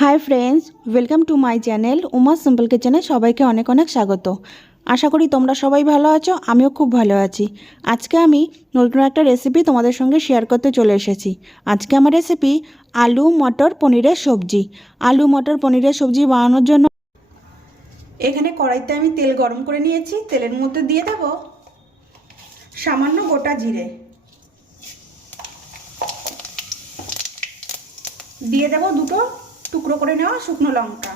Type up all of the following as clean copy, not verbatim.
Hi friends, welcome to my channel Uma simple কিচেনে সবাইকে অনেক অনেক স্বাগত। আশা করি তোমরা সবাই ভালো আছো, আমিও খুব ভালো আছি। আজকে আমি নতুন একটা রেসিপি তোমাদের সঙ্গে শেয়ার করতে চলে এসেছি। আজকে আমার রেসিপি আলু মটর পনিরের সবজি। আলু মটর পনিরের সবজি বানানোর জন্য এখানে কড়াইতে আমি তেল গরম করে নিয়েছি। তেলের মধ্যে দিয়ে দেব সামান্য গোটা জিরে, দিয়ে দেব দুটো টুকরো করে নেওয়া শুকনো লঙ্কা,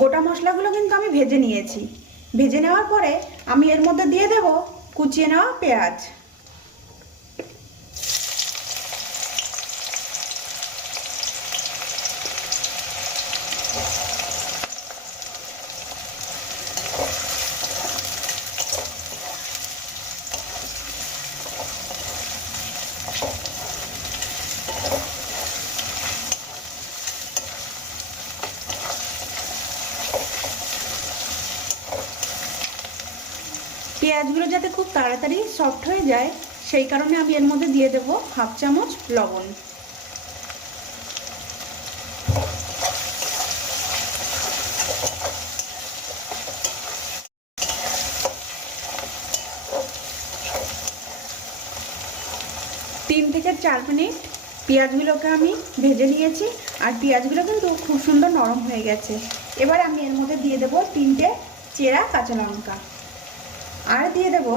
গোটা মশলাগুলো কিন্তু আমি ভেজে নিয়েছি। ভেজে নেওয়ার পরে আমি এর মধ্যে দিয়ে দেব কুচিয়ে নেওয়া পেঁয়াজ, পেঁয়াজগুলো যাতে খুব তাড়াতাড়ি সফট হয়ে যায় সেই কারণে আমি এর মধ্যে দিয়ে দেব হাফ চামচ লবণ। তিন থেকে 4 মিনিট পেঁয়াজগুলোকে আমি ভেজে নিয়েছি, আর পেঁয়াজগুলো কিন্তু খুব সুন্দর নরম হয়ে গেছে। এবার আমি এর মধ্যে দিয়ে দেব 3টে চেরা কাঁচা লঙ্কা, আর দিয়ে দেব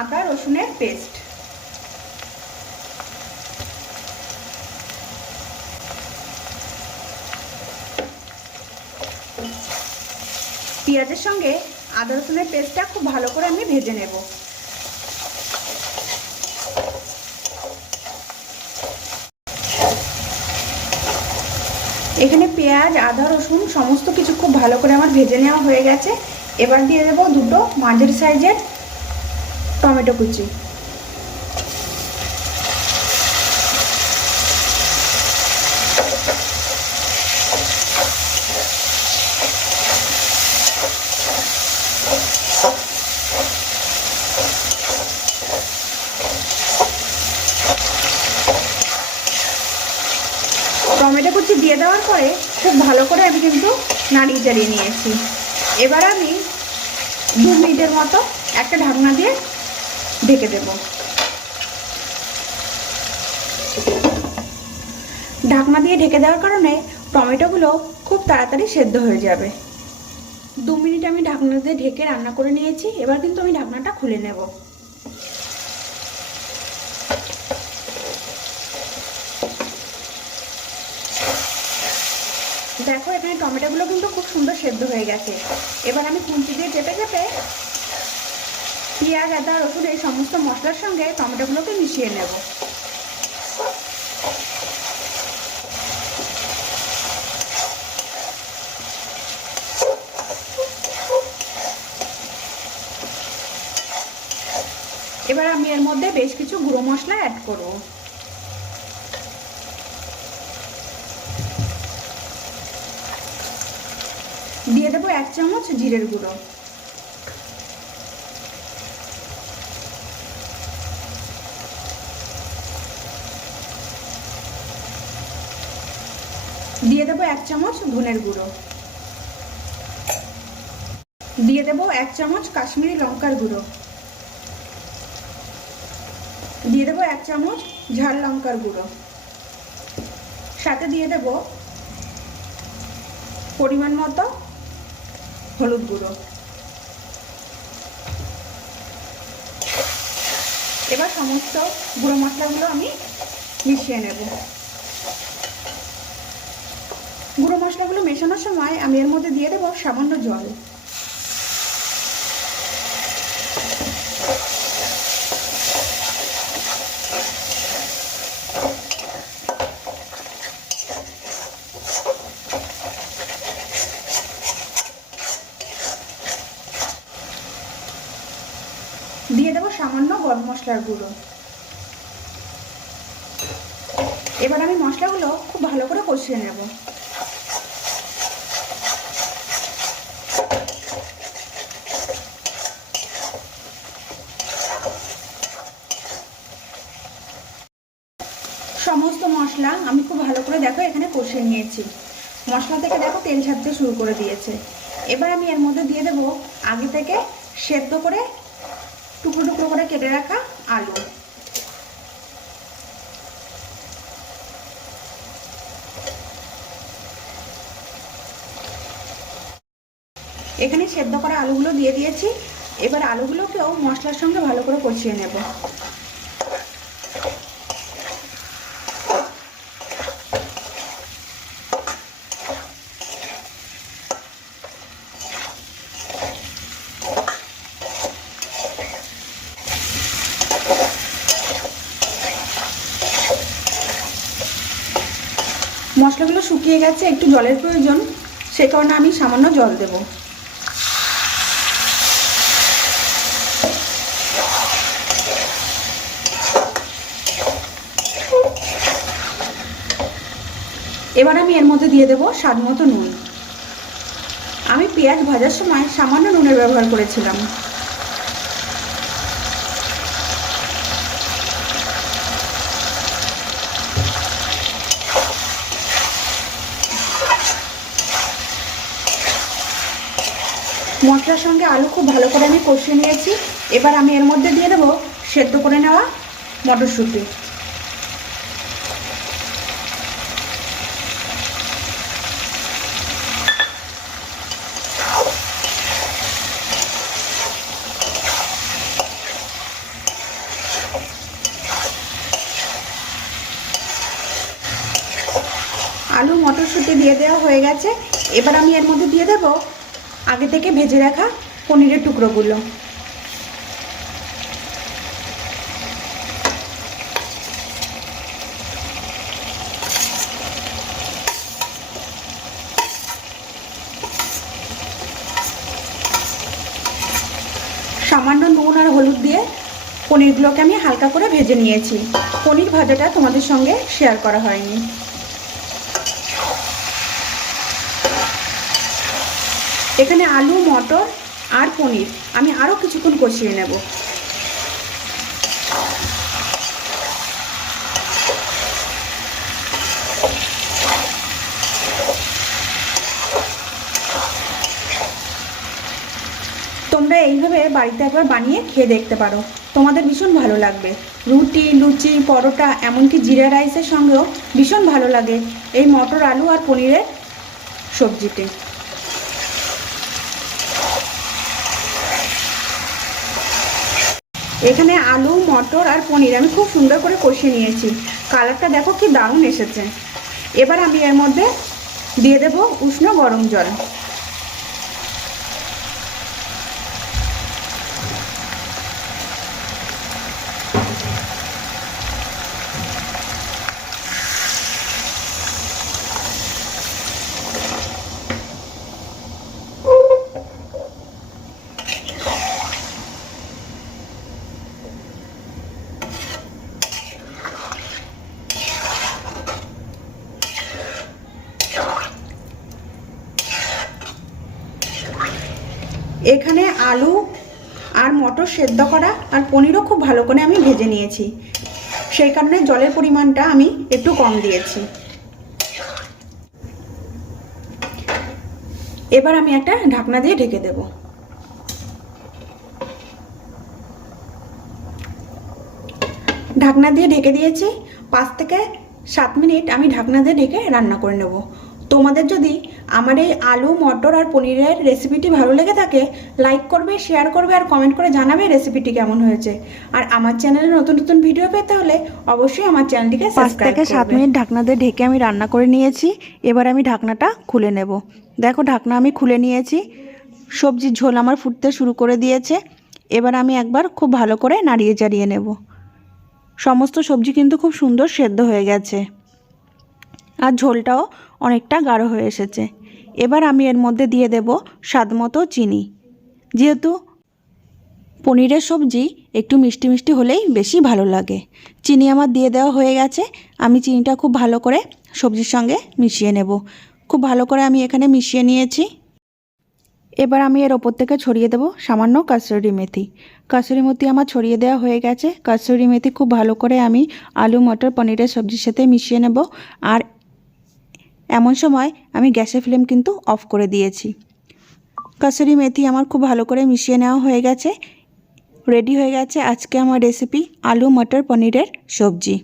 আদা রসুনের পেস্ট। পেঁয়াজের সঙ্গে আদা রসুনের পেস্টটা খুব ভালো করে আমি ভেজে নেব। এখানে পেঁয়াজ আদা রসুন সমস্ত কিছু খুব ভালো করে আমার ভেজে নেওয়া হয়ে গেছে। এবার দিয়ে দেব দুটো মাঝারি সাইজের টমেটো কুচি, টমেটো কুচি দিয়ে দেওয়ার পরে খুব ভালো করে আমি কিন্তু নাড়িয়ে চাড়িয়ে নিয়েছি। এবার আমি 2 মিনিটের মতো একটা ঢাকনা দিয়ে ঢেকে দেব। ঢাকনা দিয়ে ঢেকে দেওয়ার কারণে টমেটোগুলো খুব তাড়াতাড়ি সেদ্ধ হয়ে যাবে। 2 মিনিট আমি ঢাকনা দিয়ে ঢেকে রান্না করে নিয়েছি। এবার কিন্তু আমি ঢাকনাটা খুলে নেব। দেখো এখানে টমেটোগুলো কিন্তু খুব সুন্দর সেদ্ধ হয়ে গেছে। এবার আমি খুন্তি দিয়ে চেপে চেপে পেঁয়াজ আদা রসুন এই সমস্ত মশলার সঙ্গে টমেটোগুলোকে মিশিয়ে নেব। এবার আমি এর মধ্যে বেশ কিছু গুঁড়ো মশলা অ্যাড করব। দিয়ে দেবো 1 চামচ জিরের গুঁড়ো, দিয়ে দেবো 1 চামচ ধনের গুঁড়ো, দিয়ে দেবো 1 চামচ কাশ্মীরি লঙ্কার গুঁড়ো, দিয়ে দেবো 1 চামচ ঝাল লঙ্কার গুঁড়ো, সাথে দিয়ে দেব পরিমাণ মতো হলুদ গুঁড়ো। এবার সমস্ত গুঁড়ো মশলাগুলো আমি মিশিয়ে নেব। গুঁড়ো মশলাগুলো মেশানোর সময় আমি এর মধ্যে দিয়ে দেব সামান্য জল। দিয়ে দেবো সামান্য গরম মশলার গুঁড়ো। এবার আমি মশলাগুলো খুব ভালো করে কষিয়ে নেব। মশলা আমি খুব ভালো করে দেখো এখানে কষিয়ে নিয়েছি। মশলা থেকে দেখো তেল ছাড়তে শুরু করে দিয়েছে। এবার আমি এর মধ্যে দিয়ে দেবো আগে থেকে সেদ্ধ করে টুকরো টুকরো করে কেটে রাখা আলু। এখানে সেদ্ধ করা আলুগুলো দিয়ে দিয়েছি। এবার আলুগুলোকেও মশলার সঙ্গে ভালো করে কষিয়ে নেব। মশলাগুলো শুকিয়ে গেছে, একটু জলের প্রয়োজন, সে কারণে আমি সামান্য জল দেব। এবার আমি এর মধ্যে দিয়ে দেব স্বাদ মতো নুন। আমি পেঁয়াজ ভাজার সময় সামান্য নুনের ব্যবহার করেছিলাম। মশলার সঙ্গে আলু খুব ভালো করে আমি কষিয়ে নিয়েছি। এবার আমি এর মধ্যে দিয়ে দেবো সেদ্ধ করে নেওয়া মটরশুঁটি। আলু মটরশুঁটি দিয়ে দেওয়া হয়ে গেছে। এবার আমি এর মধ্যে দিয়ে দেবো আগে থেকে ভেজে রাখা পনিরের টুকরোগুলো। সামান্য নুন আর হলুদ দিয়ে পনিরগুলোকে আমি হালকা করে ভেজে নিয়েছি। পনির ভাজাটা তোমাদের সঙ্গে শেয়ার করা হয়নি। এখানে আলু মটর আর পনির আমি আরও কিছুক্ষণ কষিয়ে নেব। তোমরা এইভাবে বাড়িতে একবার বানিয়ে খেয়ে দেখতে পারো, তোমাদের ভীষণ ভালো লাগবে। রুটি, লুচি, পরোটা, এমনকি জিরা রাইসের সঙ্গেও ভীষণ ভালো লাগে এই মটর, আলু আর পনিরের সবজিটি। এখানে আলু, মটর আর পনির আমি খুব সুন্দর করে কষিয়ে নিয়েছি। কালারটা দেখো কি দারুণ এসেছে। এবার আমি এর মধ্যে দিয়ে দেব উষ্ণ গরম জল। এখানে আলু আর মটর সেদ্ধ করা আর পনিরও খুব ভালো করে আমি ভেজে নিয়েছি, সেই কারণে জলের পরিমাণটা আমি একটু কম দিয়েছি। এবার আমি একটা ঢাকনা দিয়ে ঢেকে দেব। ঢাকনা দিয়ে ঢেকে দিয়েছি। 5 থেকে 7 মিনিট আমি ঢাকনা দিয়ে ঢেকে রান্না করে নেব। তোমাদের যদি আমার এই আলু, মটর আর পনিরের রেসিপিটি ভালো লেগে থাকে, লাইক করবে, শেয়ার করবে আর কমেন্ট করে জানাবে রেসিপিটি কেমন হয়েছে। আর আমার চ্যানেলে নতুন নতুন ভিডিও পেতে হলে অবশ্যই আমার চ্যানেলটিকে সাবস্ক্রাইব করবে। 5 থেকে 7 মিনিট ঢাকনা দিয়ে ঢেকে আমি রান্না করে নিয়েছি। এবার আমি ঢাকনাটা খুলে নেব। দেখো ঢাকনা আমি খুলে নিয়েছি। সবজির ঝোল আমার ফুটতে শুরু করে দিয়েছে। এবার আমি একবার খুব ভালো করে নাড়িয়ে চাড়িয়ে নেব। সমস্ত সবজি কিন্তু খুব সুন্দর সেদ্ধ হয়ে গেছে আর ঝোলটাও অনেকটা গাঢ় হয়ে এসেছে। এবার আমি এর মধ্যে দিয়ে দেব স্বাদমতো চিনি। যেহেতু পনিরের সবজি একটু মিষ্টি মিষ্টি হলেই বেশি ভালো লাগে। চিনি আমার দিয়ে দেওয়া হয়ে গেছে। আমি চিনিটা খুব ভালো করে সবজির সঙ্গে মিশিয়ে নেব। খুব ভালো করে আমি এখানে মিশিয়ে নিয়েছি। এবার আমি এর ওপর থেকে ছড়িয়ে দেব সামান্য কাসুরি মেথি। কাসুরি মেথি আমার ছড়িয়ে দেওয়া হয়ে গেছে। কাসুরি মেথি খুব ভালো করে আমি আলু মটর পনিরের সবজির সাথে মিশিয়ে নেব। আর এমন সময় আমি গ্যাসের ফ্লেম কিন্তু অফ করে দিয়েছি। কাসুরি মেথি আমার খুব ভালো করে মিশিয়ে নেওয়া হয়ে গেছে। রেডি হয়ে গেছে আজকে আমার রেসিপি আলু মটর পনিরের সবজি।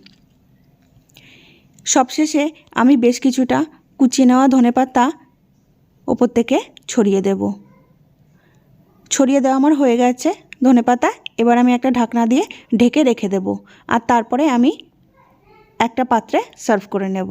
সবশেষে আমি বেশ কিছুটা কুচিয়ে নেওয়া ধনেপাতা ওপর থেকে ছড়িয়ে দেব। ছড়িয়ে দেওয়া আমার হয়ে গেছে ধনেপাতা। এবার আমি একটা ঢাকনা দিয়ে ঢেকে রেখে দেব। আর তারপরে আমি একটা পাত্রে সার্ভ করে নেব।